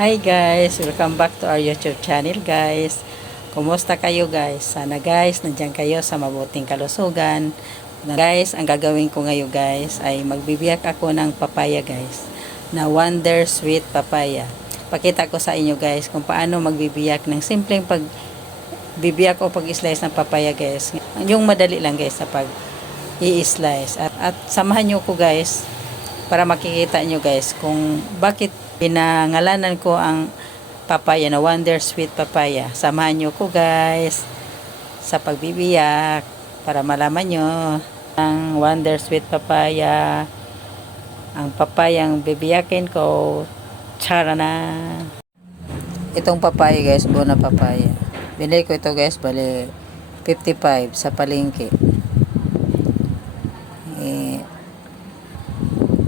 Hi guys, welcome back to our YouTube channel guys. Kumusta kayo guys? Sana guys, nandiyan kayo sa mabuting kalusugan. Guys, ang gagawin ko ngayon guys ay magbibiyak ako ng papaya guys. Na Wonder Sweet Papaya. Pakita ko sa inyo guys kung paano magbibiyak ng simpleng pagbibiyak o pag-slice ng papaya guys. Yung madali lang guys sa pag i-slice. At samahan nyo ko guys para makikita nyo guys kung bakit pinangalanan ko ang papaya na Wonder Sweet Papaya. Samahan nyo ko guys sa pagbibiyak para malaman nyo ang Wonder Sweet Papaya, ang papayang bibiyakin ko. Tara na! Itong papaya guys, buo na papaya. Binili ko ito guys, bali 55 sa palengke.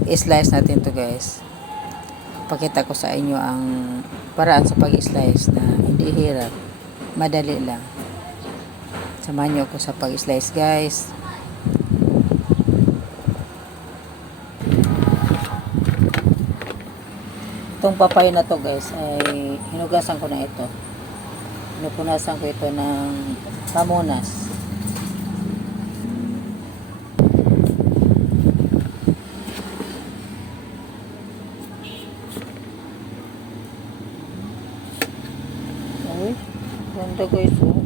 I-slice natin to guys. Pakita ko sa inyo ang paraan sa pag-slice na hindi hirap, madali lang. Samahan nyo ako sa pag-slice guys. Itong papaya na to guys ay hinugasan ko na ito. Pinupunasan ko ito ng pamunas. Ganda guys oh.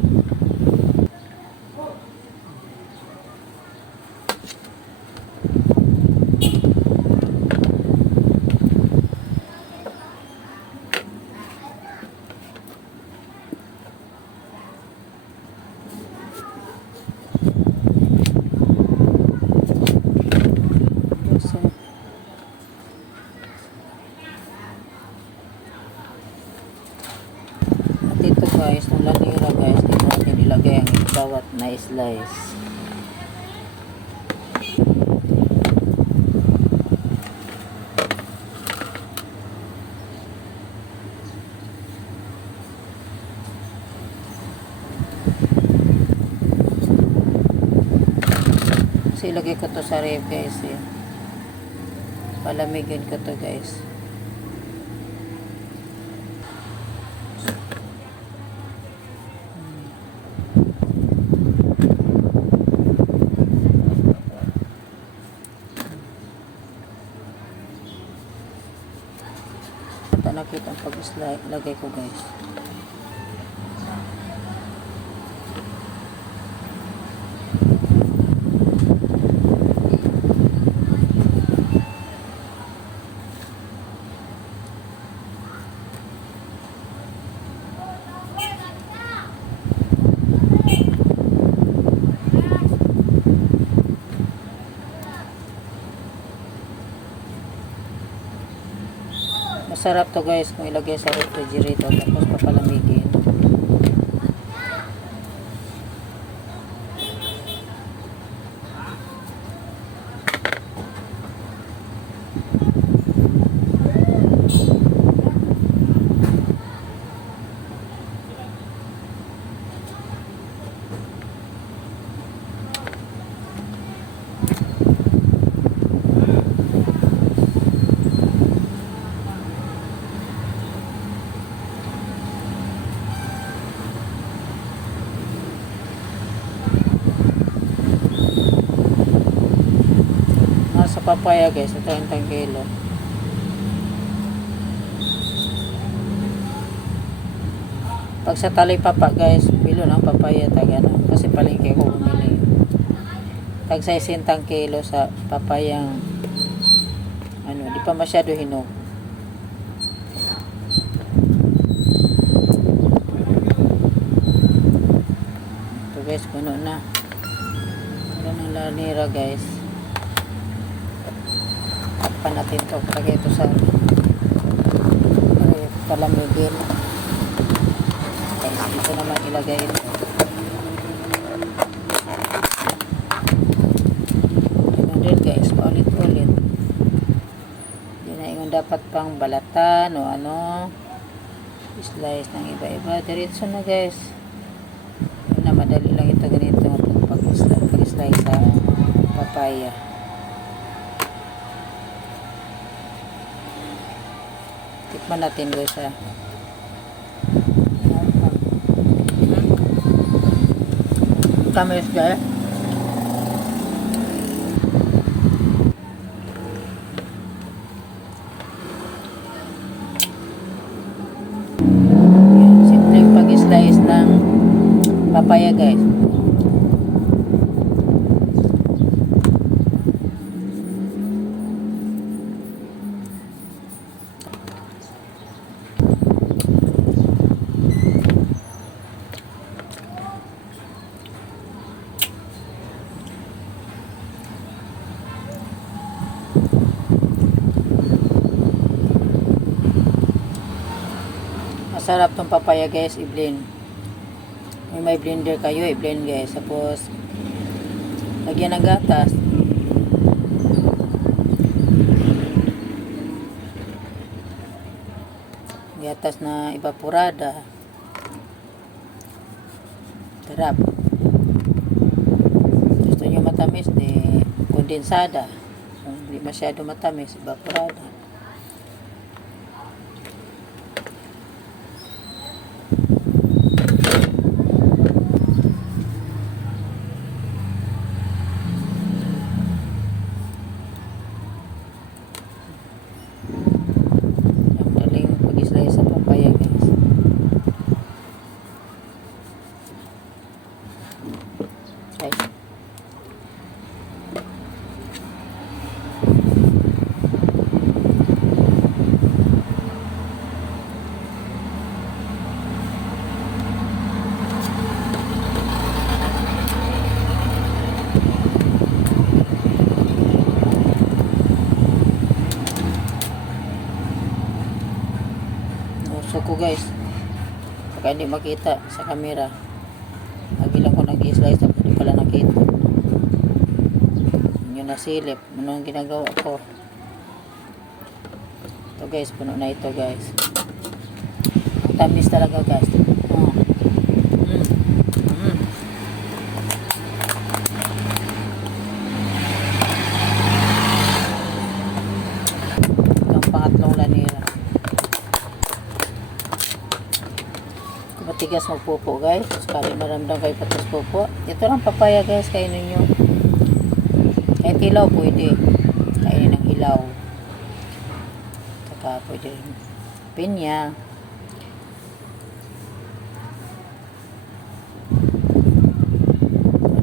Dito guys, nung lanira guys, dito natin ilagay ang bawat na slice. So ilagay ko to sa ref guys eh. Palamigin ko to guys. Nakita ang pag-lagay ko guys. Masarap to guys kung ilagay sa refrigerator tapos papalamigin. Sa papaya guys, ito 30 kilo. Pag sa talipapa guys, bilo ng papaya taga na. Kasi palengke ko bumili. Tag 60 kilo sa papayang di pa masyado hinog. Ito guys, puno na. Ito ng lanira guys. Takpan natin ito. Lagay ito sa palamigin. Dito naman ilagay ito. Ganun din guys. Paulit-ulit. Hindi na yung dapat pang balatan o slice ng iba-iba. Diretso na guys. Yun na, madali lang ito ganito pag-slice sa papaya. Tikman natin guys ha. Tamis guys. Simpleng pag-slice ng papaya guys. Masarap tong papaya guys, i-blend. Kung may blender kayo, i-blend guys. Tapos, lagyan ng gatas. Gatas na evaporada. Sarap. Gusto nyo matamis, di kondensada. Kung hindi masyado matamis, evaporada. So ko guys, saka hindi makita sa camera. Lagi lang ko nag-slice tapos hindi pala nakita. Yun nasilip. Ano ang ginagawa ko? Ito guys, puno na ito guys. Tamis talaga guys. Itong pangatlong lanira. Matigas magpupo guys. Kaya maramdam kayo patas pupo. Ito lang papaya guys. Kainin nyo. Kahit ilaw pwede. Kainin ng ilaw. Saka pwede rin pinya.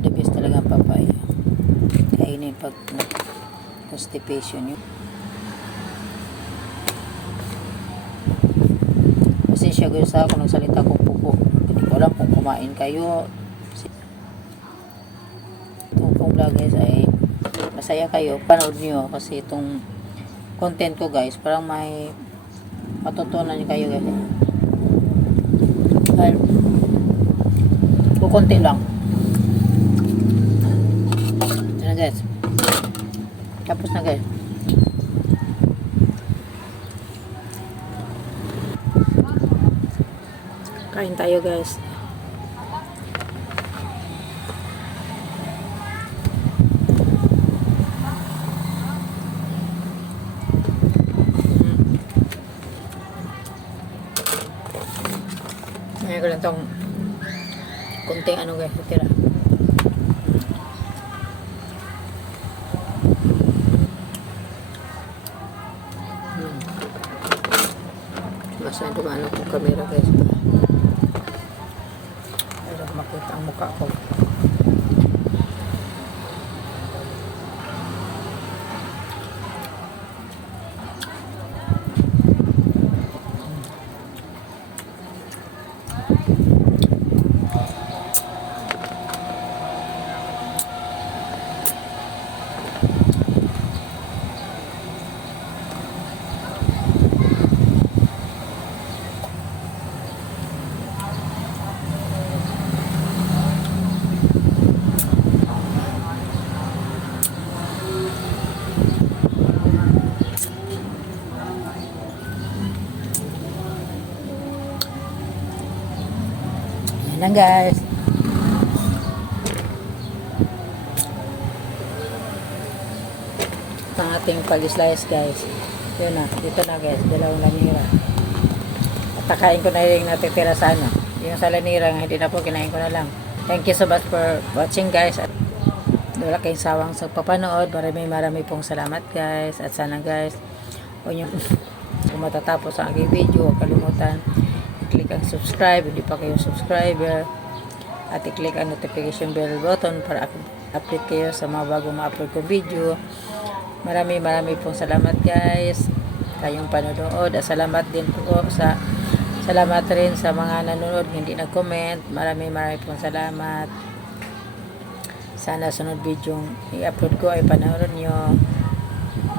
The best talaga ang papaya. Kainin pag constipation nyo. Pasensya guys sa ako nagsalita kong pupo. Hindi ko alam kung kumain kayo. Itong vlog guys ay masaya kayo. Panood nyo kasi itong content ko guys parang may matutunan kayo guys. Dahil kukunti lang. Yan guys. Tapos na guys. Kain tayo guys. Ngayon ko lang itong kunting ano guys, tira. Masyado maano kong camera guys. Para makita ang mukha ko. Yan lang guys. Ito ang ating pag-slice guys. Yun na, dito na guys, dalawang lanira. Takain ko na yung natitira sa ano. Yung sa lanirang, hindi na po, kinain ko na lang. Thank you so much for watching guys. At wala kayong sawang sa papanood. Marami pong salamat guys. At sana guys, kung yung kung matatapos ang aking video, huwag kalimutan i-click ang subscribe, hindi pa kayo subscriber, at i-click ang notification bell button para update kayo sa mga bagong ma-upload ko video. Marami pong salamat guys kayong panonood, at salamat din po salamat rin sa mga nanonood hindi nag-comment. Marami pong salamat. Sana sunod video i-upload ko ay panoorin nyo.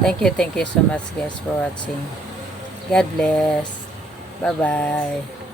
Thank you so much guys for watching. God bless. Bye bye.